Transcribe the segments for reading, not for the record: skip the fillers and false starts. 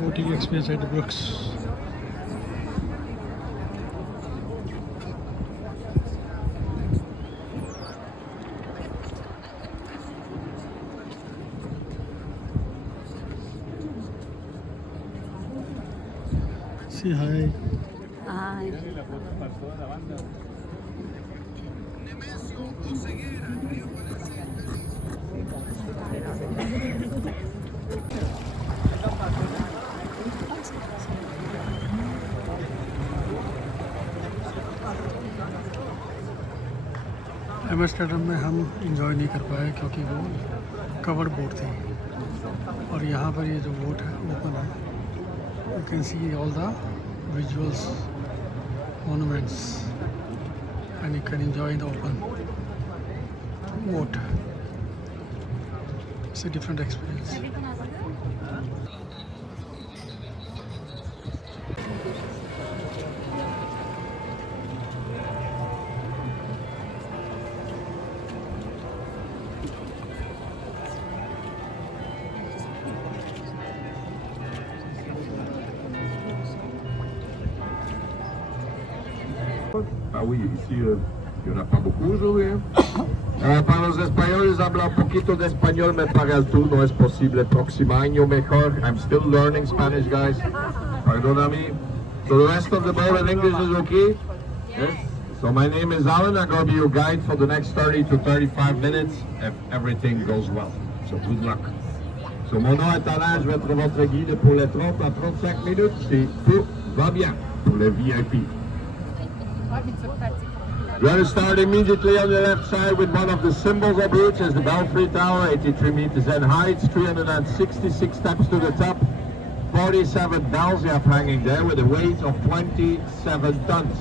Boating experience at Bruges. Say hi. Hi. Amsterdam में हम enjoy नहीं कर पाए क्योंकि वो कवर्ड बोट थी और यहाँ पर ये जो बोट है ओपन है. You can see all the visuals monuments and you can enjoy the open boat. It's a different experience. Ah oui, ici, il n'y en a pas beaucoup aujourd'hui. Para los españoles habla un poquito de español, me para el tú, no es posible. Próximo año mejor. I'm still learning Spanish, guys. Perdóname. So the rest of the boat in English is okay? Yes? So my name is Alan. I'm going to be your guide for the next 30 to 35 minutes if everything goes well. So good luck. So mon nom est Alain, je vais être votre guide pour les 30 à 35 minutes si tout va bien pour les VIP. We're going to start immediately on the left side with one of the symbols of Bruges, is the Belfry Tower, 83 meters in height, 366 steps to the top, 47 bells you have hanging there with a weight of 27 tons.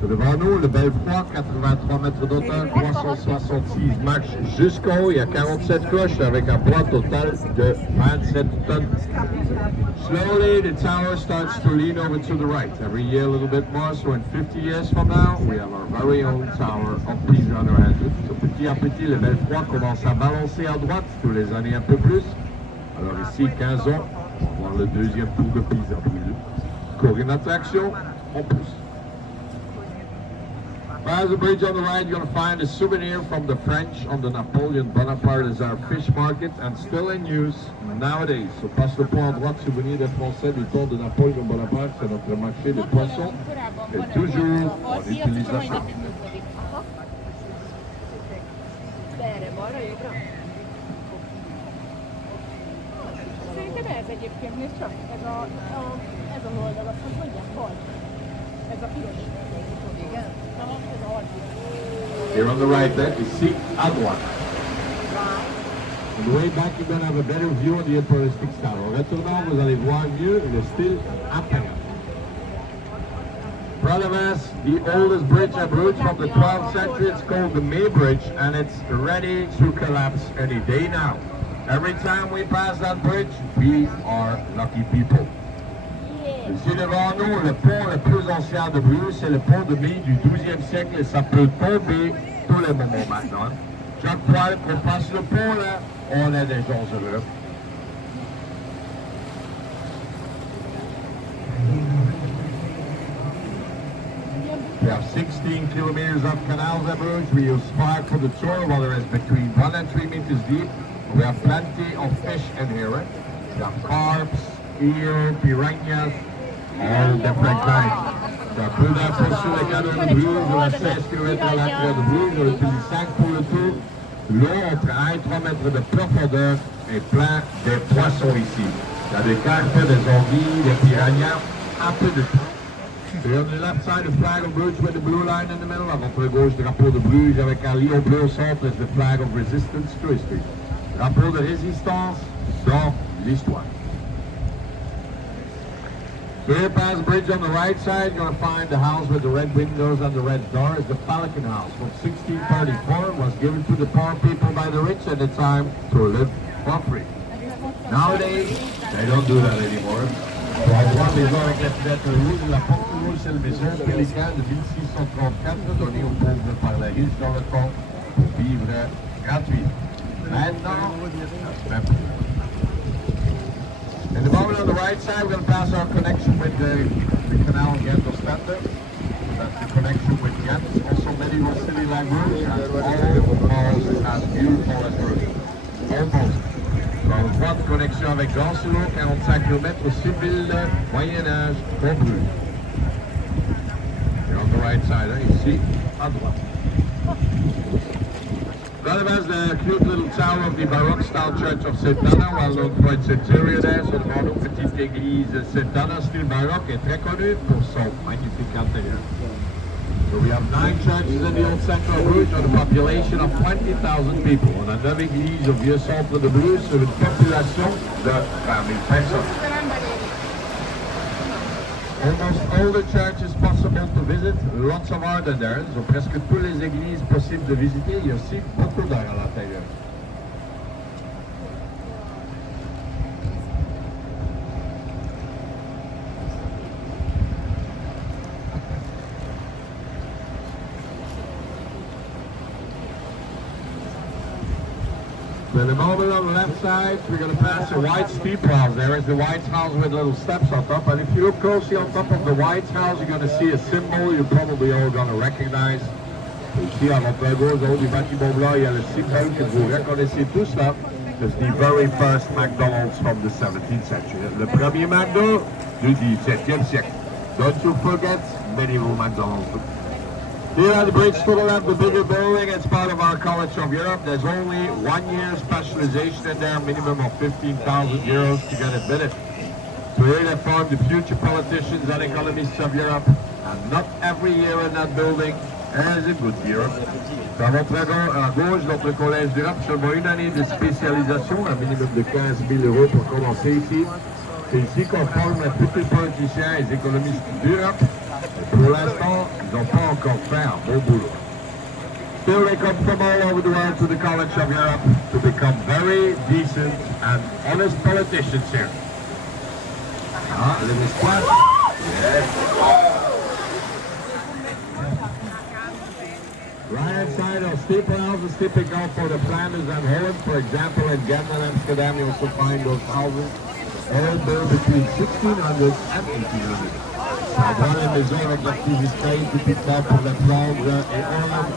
So devant nous, le Belfroid, 83 mètres d'auteur, 366 marches jusqu'au haut, il y a 47 cloches avec un poids total de 27 tonnes. Slowly, the tower starts to lean over to the right. Every year a little bit more, so in 50 years from now, we have our very own Tower of Pisa on our hands. So petit à petit, le Belfroid commence à balancer à droite, tous les années un peu plus. Alors ici, 15 ans, on va voir le deuxième tour de Pisa. Encore une attraction, on pousse. As the bridge on the right, you're going to find a souvenir from the French on the Napoleon Bonaparte as our fish market and still in use nowadays. So passe le point à droite, souvenir des Français du temps de Napoleon Bonaparte, c'est notre marché de poissons et toujours en utilisation. Szerintem ez egyébként még csak ez a oldal, azt mondják, hol? Ez a piros. Igen? Ez a harci. Here on the right there, you see Adwa. On the way back, you're going to have a better view of the imperialistic tower. Au retournant, vous allez voir mieux le style impérial. Pradavas, the oldest bridge at Bruges from the 12th century, it's called the May Bridge, and it's ready to collapse any day now. Every time we pass that bridge, we are lucky people. Ici devant nous, le pont le plus ancien de Bruges, c'est le pont de mai du XIIe siècle et ça peut tomber tous les moments maintenant. Chaque fois qu'on passe le pont, là, on est des gens heureux. We have 16 kilometers of canals at Bruges. We use 5 for the tour, water is between 1 and 3 meters deep. We have plenty of fish in here. Right? We have carps, eel, piranhas, all different kinds. Il y a peu d'infos sur les canaux de Bruges, on a 16 km à l'intérieur de Bruges, on utilise 5 pour le tour. L'eau entre 1 et 3 mètres de profondeur est plein de poissons ici. Il y a des carpes, des anguilles, des piranhas, un peu de tout. So on the left side, the flag of Bruges with the blue line in the middle. À votre gauche, le drapeau de Bruges avec un lion bleu au centre, is the flag of resistance to history. Drapeau de résistance dans l'histoire. So here past the bridge on the right side, you're going to find the house with the red windows and the red door. It's the Falcon House from 1634. It was given to the poor people by the rich at the time to live for free. Nowadays, they don't do that anymore. Pour avoir les gens avec la fenêtre rouge, la porte rouge, c'est le maison pélican de 1634 donné aux pauvres par la riche dans le camp pour vivre gratuit. Maintenant, ça se fait plus. In the moment on the right side, we're going to pass our connection with the canal Ghent Ostende. That's the connection with Ghent, also medieval city like Bruges, and almost as beautiful as Bruges. Almost. Donc, droite connexion avec Gansulo, 45 km, civil, Moyen-Âge, pour Bruges. You're on the right side, ici, à droite. That has the cute little tower of the Baroque style church of St. Anna, well known for its interior there. So the modern petite église St. Anna, style baroque, est très connue pour son magnifique intérieur. So we have 9 churches in the old centre of Bruges with a population of 20,000 people. On a 9 églises au vieux centre de Bruges sur une population de 20 000 personnes. Almost all the churches possible to visit, lots of art in there. So presque toutes les églises possibles de visiter, il y a aussi beaucoup d'art à l'intérieur. So in the moment on the left side, we're going to pass a white steeple house. There is the white house with little steps on top. And if you look closely on top of the white house, you're going to see a symbol you're probably all going to recognize. Ici, à votre gauche, au haut du bâtiment blanc, il y a le symbole que vous reconnaissez tous là. It's the very first McDonald's from the 17th century. Le premier McDo du 17e siècle. Don't you forget medieval McDonald's. Here at the bridge to the left, the bigger building, it's part of our College of Europe. There's only 1 year specialization in there, minimum of 15,000 euros to get admitted. So here they form the future politicians and economists of Europe. And not every year in that building is a good year. À gauche, notre Collège d'Europe, seulement une année de spécialisation, un minimum de 15 000 euros pour commencer ici. C'est ici qu'on forme les futurs politiciens et les économistes d'Europe. Pour l'instant, ils n'ont pas encore fait un bon boulot. Still, they come from all over the world to the College of Europe to become very decent and honest politicians here. Ah, a little splash. Yes. Right outside of steeple houses, typical for the Flanders and Holland. For example, in Ghent and Amsterdam, you also find those houses all built between 1600 and 1800. Dans les maisons avec l'activité typiquement pour les Flandres et Hollande.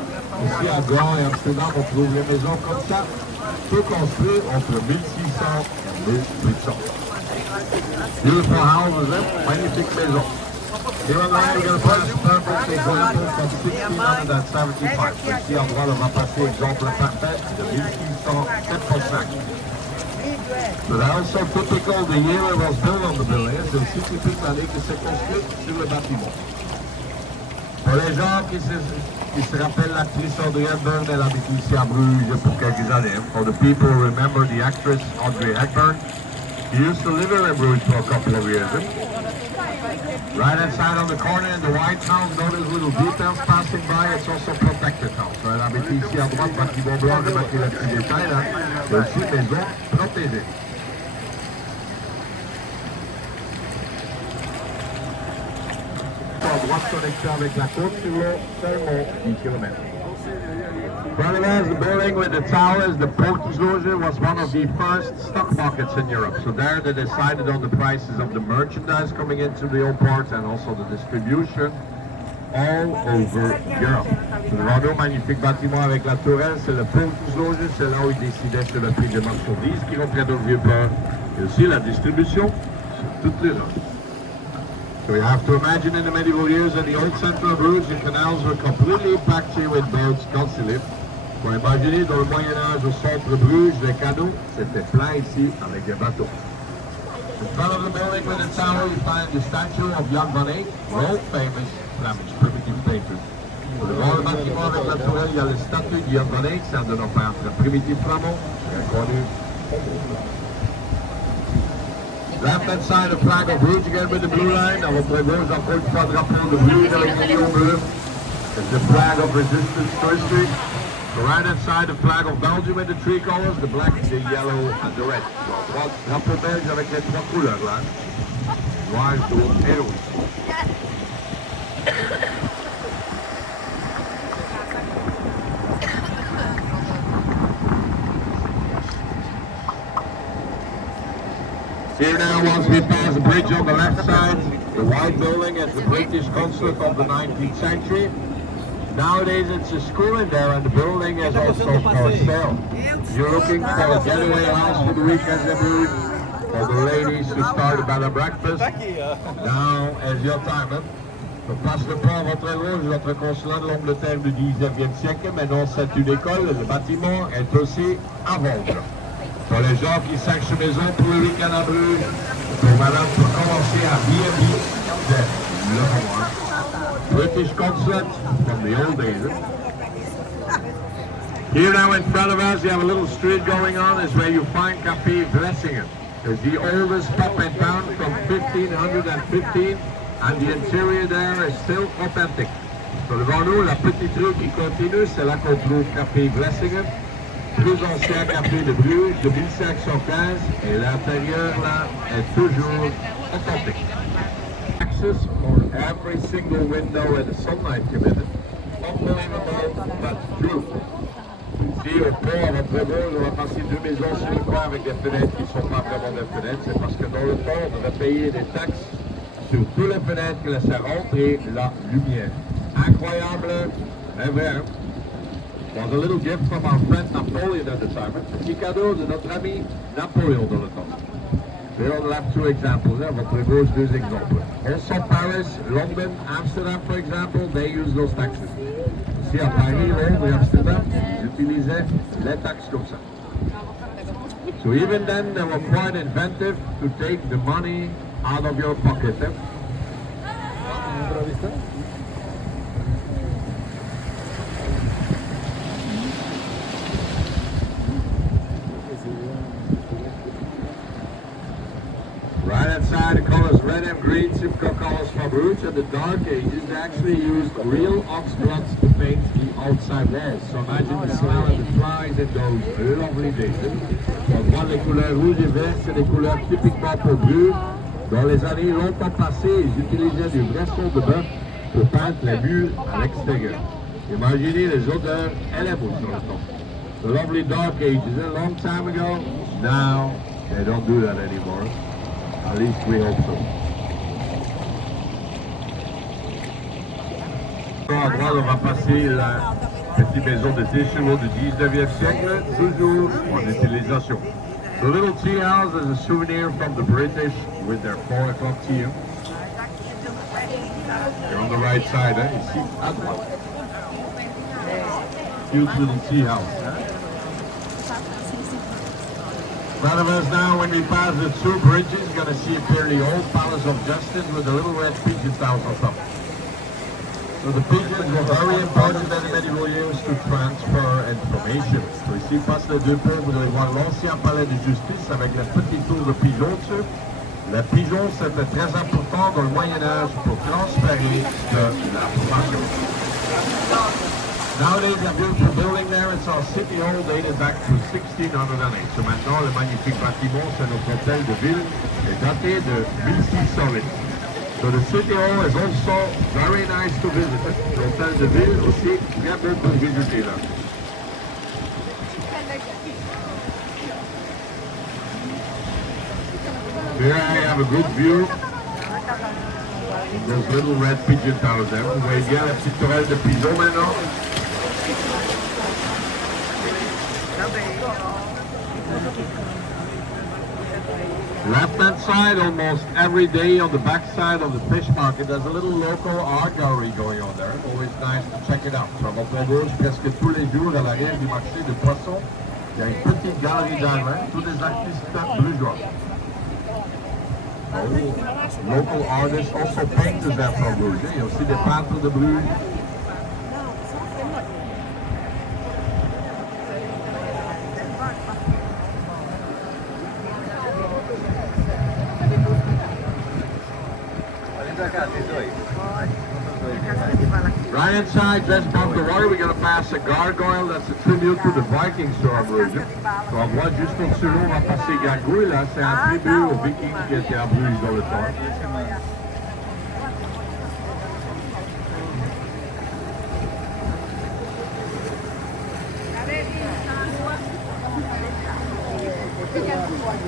Ici à Gand et Amsterdam, on trouve les maisons comme ça, peu construites entre 1600 et 1800. Beautiful houses, magnifique maison. Here on the right, you're going to pass perfect example from 1675. Ici à droite, on va passer exemple parfait de 1675. But also typical, the year it was built on the building, c'est aussi typique l'année que c'est construit sur le bâtiment. Pour les gens qui se rappellent l'actrice Audrey Hepburn, elle habite ici à Bruges pour quelques années. For the people who remember the actress Audrey Hepburn, she used to live here in Bruges for a couple of years. Right inside on the corner in the White House, notice little details passing by, it's also protected house. So elle habite ici à droite, bâtiment blanc, je marqué le petit détail là. C'est aussi maison protégée. Droite connexion avec la côte sur l'eau, seulement 10 km. Front of us, the building with the towers, the Portensloge was one of the first stock markets in Europe. So there they decided on the prices of the merchandise coming into the old port and also the distribution all over Europe. Le Rado, magnifique bâtiment avec la tourelle, c'est le Portensloge, c'est là où ils décidaient sur le prix des marchandises qui rentraient dans le vieux port et aussi la distribution sur toute l'Europe. So you have to imagine in the medieval years in the old centre of Bruges, the canals were completely packed here with boats constantly. Pour imaginer, dans le Moyen-Âge, au centre de Bruges, les canaux, c'était plein ici avec des bateaux. In front of the building with the tower, you find the statue of Jan van Eyck, world famous Flemish primitive painter. Devant le bâtiment avec la tourelle, il y a la statue de Jan van Eyck, c'est un de nos peintres primitifs flamands, très connu. Left-hand side, the flag of Bruges again with the blue line. À votre gauche, encore une fois, drapeau de Bruges avec le lion bleu. It's the flag of resistance to history. The right-hand side, the flag of Belgium with the three colors, the black, the yellow, and the red. So, drapeau belge avec les trois couleurs là. Noir, jaune et rouge. Here now, once we pass the bridge on the left side, the white building is the British consulate of the 19th century. Nowadays it's a school in there and the building is also for sale. You're looking for a getaway house for the weekends in Bruges, for the ladies to start a bed and breakfast. Now is your time. Hein? Je passe le pas à votre gauche, votre consulat de l'Angleterre du 19e siècle. Maintenant c'est une école, le bâtiment est aussi à vendre. Pour les gens qui cherchent une maison pour le week-end à Bruges, pour madame pour commencer à B&B, c'est le moment. British consulate from the old days. Here now in front of us, you have a little street going on. Is where you find Café Vlessingen. It's the oldest pub in town from 1515, and the interior there is still authentic. So devant nous, la petite rue qui continue, c'est là qu'on trouve Café Vlessingen, plus ancien café de Bruges de 1515, et l'intérieur là est toujours authentique. Access for every single window where the sunlight comes in. Unbelievable, but true. Ici, au pont, à votre gauche, on va passer deux maisons sur le coin avec des fenêtres qui ne sont pas vraiment des fenêtres. C'est parce que dans le temps, on devait payer des taxes sur toutes les fenêtres qui laissaient rentrer la lumière. Incroyable, mais vrai. Hein? It was a little gift from our friend Napoleon at the time. Petit cadeau de notre ami Napoléon dans le temps. Here on the left two examples, à votre gauche deux exemples. Also Paris, London, Amsterdam for example, they use those taxes. Ici à Paris, Londres et Amsterdam, ils utilisaient les taxes comme ça. So even then they were quite inventive to take the money out of your pocket. Eh? Right outside, the colors red and green, typical colors from Bruges. In the dark ages, they actually used real ox bloods to paint the outside walls. So imagine the smell of the flies in those lovely days. On voit les couleurs rouges et vertes, c'est des couleurs typiquement pour Bruges. Dans les années longtemps passées, ils utilisaient du vrai son de bœuf pour peindre les murs à l'extérieur. Imaginez les odeurs et les mouches dans le temps. The lovely dark ages, a long time ago. Now, they don't do that anymore. At least we hope so. À droite, on va passer la petite maison de Téchevaux du 19e siècle, toujours en utilisation. The little tea house is a souvenir from the British with their 4 o'clock tea. You're on the right side, ici, à droite. Huge little tea house. In front of us now, when we pass the two bridges, you're going to see a fairly old Palace of Justice with a little red pigeon house on top. So the pigeons were very important in the medieval years to transfer information. So ici, passe les deux ponts, vous allez voir l'ancien palais de justice avec la petite tour de pigeons dessus. Les pigeons, c'était très important dans le Moyen-Âge pour transférer de l'information. Nowadays, a beautiful building there. It's our city hall dated back to 1608. So maintenant, le magnifique bâtiment, c'est notre hôtel de ville, est daté de 1608. So the city hall is also very nice to visit. L'hôtel de ville aussi, bien beau pour visiter là. Here I have a good view. Those little red pigeon towers there. Vous voyez bien la petite tourelle de pigeons maintenant. Left-hand side, almost every day on the back side of the fish market, there's a little local art gallery going on there. Always nice to check it out. Sur votre gauche, presque tous les jours à l'arrière du marché de poissons, il y a une petite galerie d'art, tous des artistes brugeois. Local artists, also painters there from Bruges. Il y a aussi des peintres de Bruges. Right inside, just above the water, we're going to pass a gargoyle. That's a tribute to the Vikings sur Bruges. So on voit juste au-dessus, on va passer Gargouille, là, c'est un tribut aux Vikings qui étaient à Bruges dans le temps.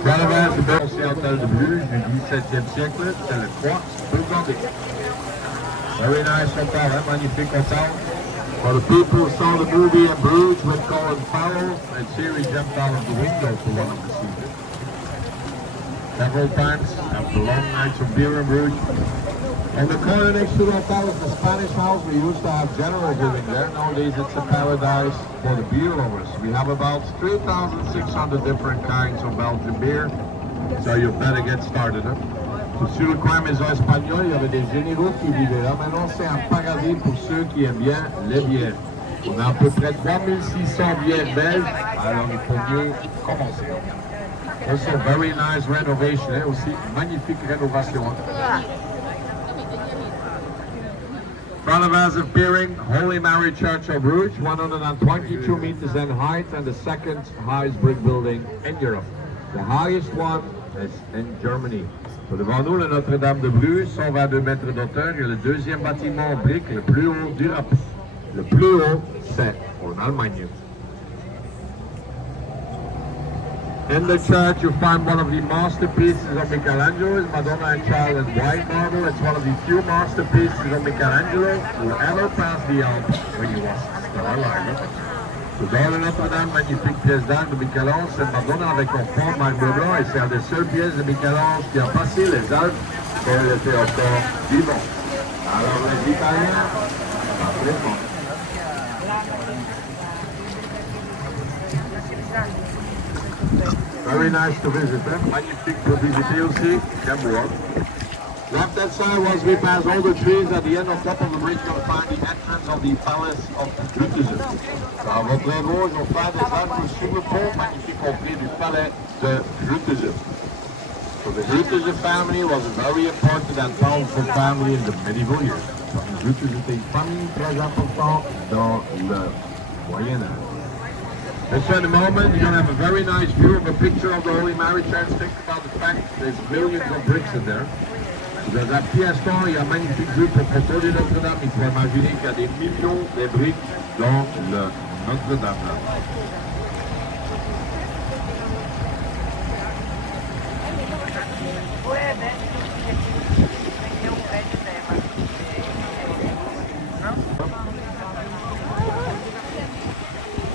Caravane de Belgium occidental de Bruges du XVIIe siècle, c'est le 3 Burgundy. Very nice hotel, hein? Magnifique hotel. For the people who saw the movie in Bruges with Colin Farrell, and Siri jumped out of the window for one of the scenes. Several times after long nights of beer in Bruges. And the corner next to the hotel is the Spanish house. We used to have generals living there. Nowadays it's a paradise for the beer lovers. We have about 3,600 different kinds of Belgian beer. So you better get started. Hein? Sur le coin maison espagnole, il y avait des généraux qui vivaient là. Maintenant c'est un paradis pour ceux qui aiment bien les bières. On a à peu près 3600 bières belges, alors il faut mieux commencer. Also very nice renovation, hein? Aussi magnifique rénovation. Hein? Front of us appearing Holy Mary Church of Bruges, 122 meters in height and the second highest brick building in Europe. The highest one is in Germany. So devant nous, le Notre-Dame de Bruges, 122 mètres d'auteur, et le deuxième bâtiment en briques le plus haut d'Europe. Le plus haut, c'est en Allemagne. In the church, you find one of the masterpieces of Michelangelo, Madonna and Child in white marble. It's one of the few masterpieces of Michelangelo who ever passed the Alps when he was still alive. So dans le Notre-Dame, magnifique pièce d'art de Michel-Ange, c'est Madonna avec un fond marbre blanc et c'est une des seules pièces de Michel-Ange qui a passé les Alpes quand il était encore vivant. Alors les Italiens, parfaitement. Very nice to visit, eh? Magnifique pour visiter aussi, j'aime voir. Left hand side, once we pass all the trees at the end of top of the bridge, you'll find the entrance of the palace of Bruges. So à votre gauche, on find des arbres sur le pont, magnifique entrée du palais de Bruges. So the Bruges family was a very important and powerful family in the medieval years. So Bruges était une famille très importante dans le Moyen-Âge. And so in a moment, you're going to have a very nice view of a picture of the Holy Mary Church. Think about the fact there's millions of bricks in there. Dans un petit instant, il y a un magnifique vue pour photo de Notre-Dame. Il faut imaginer qu'il y a des millions de briques dans le Notre-Dame.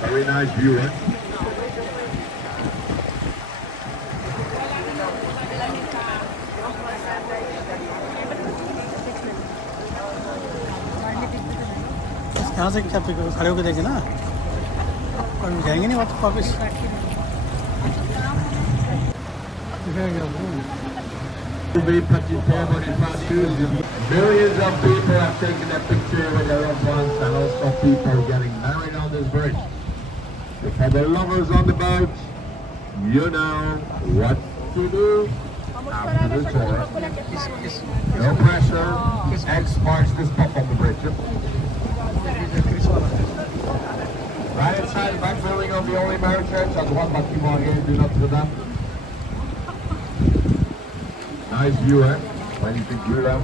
Very nice view, eh? यहाँ से क्या खड़े होकर देखे ना और जाएंगे नहीं वापस Millions of people have taken a picture with their loved ones and also people getting married on this bridge. So for the lovers on the boat, you know what to do after the tour. No pressure. X marks the spot on the bridge. Right inside the back building of the Holy Mary Church, à droite bâtiment arrière de Notre-Dame. Nice view, eh? Magnifique view là.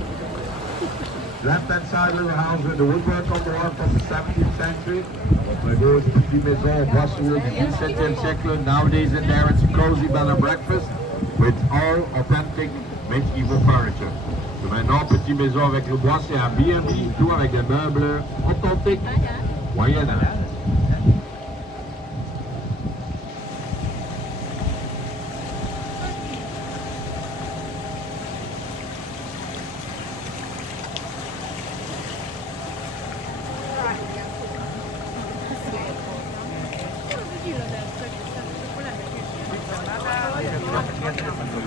Left hand side little house with the woodwork on the wall from the 17th century. My gauche, petite maison en bois sourd du XVIIe siècle. Nowadays in there it's a cozy bed and breakfast with all authentic medieval furniture. So maintenant, petite maison avec le bois, c'est un B&B, tout avec des meubles authentiques Moyen-Âge.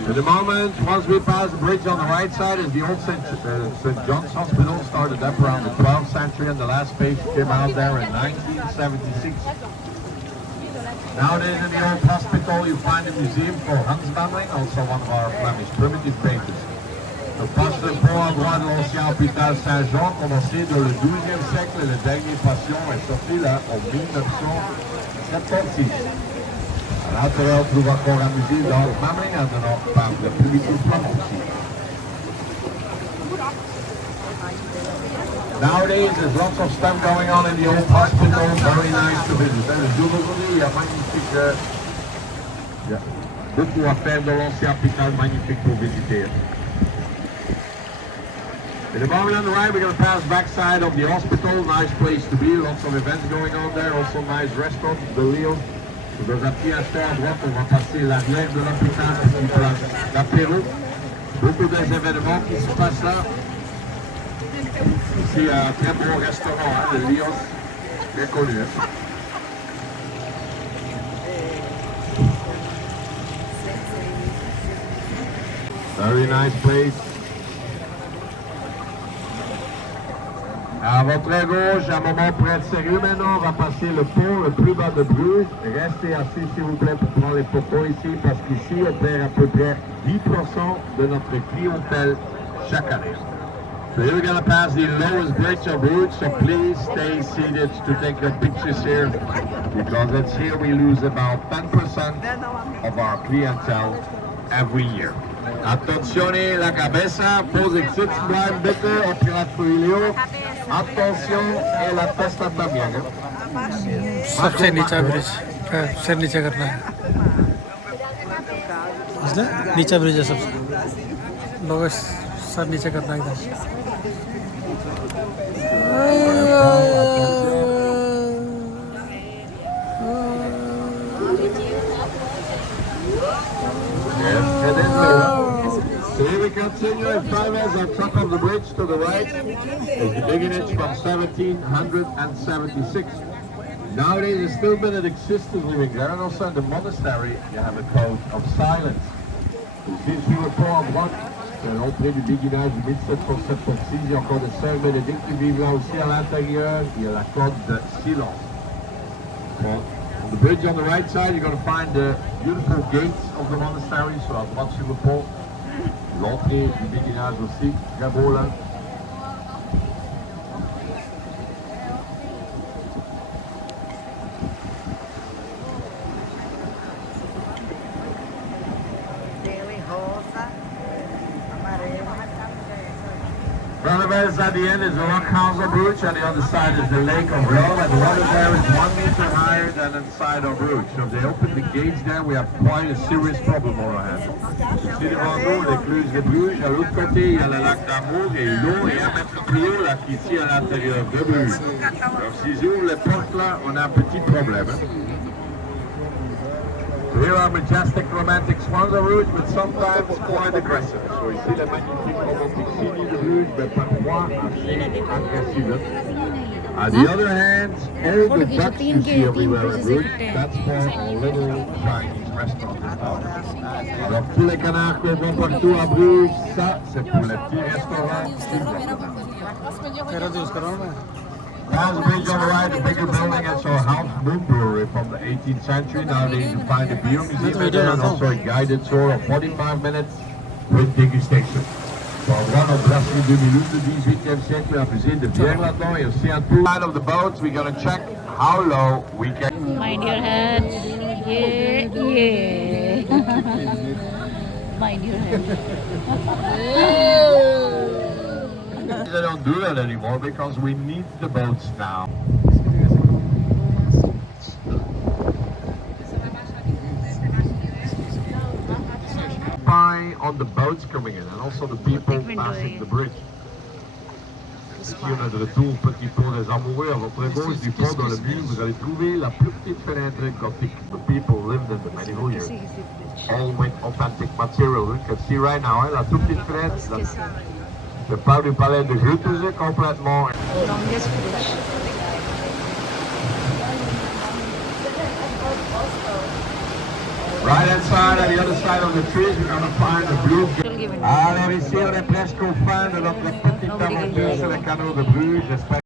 At the moment, once we pass the bridge on the right side is the old St. John's Hospital, started up around the 12th century and the last page came out there in 1976. Nowadays in the old hospital you find a museum for Hans Bamling, also one of our Flemish primitive painters. Le poste de pont à droite de l'ancien hôpital Saint-Jean, commencé dans le 12e siècle et le dernier patient est sorti là en 1976. Later through encore un musée dans Bamling and then off by the primitive Flemish. Nowadays, there's lots of stuff going on in the old hospital. Very nice to visit. And the magnifique beaucoup à faire dans l'ancien hôpital, magnifique pour visiter. In a moment on the right, we're going to pass backside of the hospital. Nice place to be, lots of events going on there. Also nice restaurant, the Leo. Dans un petit instant à droite, on va passer l'arrière de l'hôpital, petite place d'apéro. Beaucoup d'événements qui se passent là. Ici, un très bon restaurant, hein, le Lyon, bien connu. Hein. Very nice place. À votre gauche, un moment pour être sérieux maintenant, on va passer le pont le plus bas de Bruges. Restez assis s'il vous plaît pour prendre les photos ici, parce qu'ici on perd à peu près 10% de notre clientèle chaque année. So here we're going to pass the lowest bridge of Bruges, so please stay seated to take your pictures here, because it's here we lose about 10% of our clientele every year. Attenzione la cabeza, pose bleiben bitte, operator. Attention et la testa también. सबसे नीचा bridge सिर नीचे करना है इसलिए नीचा bridge है सबसे लोग सर नीचे करना है इधर So here we continue in 5 as on top of the bridge to the right is the beginnings from 1776. Nowadays there's still Benedict sisters living there, and also in the monastery you have a code of silence. Ici sur le pont à droite, c'est l'entrée du béguinage de 1776, il y a encore des sœurs Bénédictes qui vivent là aussi à l'intérieur, il y a la code de silence. Bon. On the bridge on the right side, you're going to find the beautiful gates of the monastery. So à droite sur le pont, l'entrée du béguinage aussi, très beau là. Front of us at the end is the Rock Castle Bruges, and the other side is the Lake of Love, and the water there is 1 meter higher than inside of Bruges. So if they open the gates there, we have quite a serious problem on our hands. Ici devant nous, l'écluse de Bruges, à l'autre côté, il y a le lac d'Amour et l'eau est 1 mètre plus haut là qu'ici à l'intérieur de Bruges. Donc s'ils ouvrent les portes là, on a un petit problème. Hein. So here are majestic romantic swans of Bruges, but sometimes quite aggressive. So ici les magnifiques romantiques signes de Bruges, mais parfois assez agressives. On the other hand, all the ducks you see everywhere in Bruges, that's for our little Chinese restaurant. Alors tous les canards qu'on voit partout à Bruges, ça c'est pour les petits restaurants. Pass Bridge on the right, a bigger building, it's our house moon brewery from the 18th century. Nowadays you find a beer museum there and also a guided tour of 45 minutes with degustation. So one of brasserie 2000 du 18e siècle, on faisait de bière là-dedans et aussi un tour. Side of the boats, we're going to check how low we can. Mind your head. Yeah, yeah. Mind your head. They don't do that anymore because we need the boats now. Spy on the boats coming in and also the people passing the bridge. Ici on a de retour, petit tour des amoureux à votre gauche du pont dans le mur, vous allez trouver la plus petite fenêtre gothique. The people lived in the medieval years, all with authentic material. You can see right now, la toute petite fenêtre. Je parle du palais de Juteze complètement. Right inside, on the other side of the trees, we're going to find the blue gate. Alors ici, on est presque au fin de notre petite aventure sur le canal de Bruges.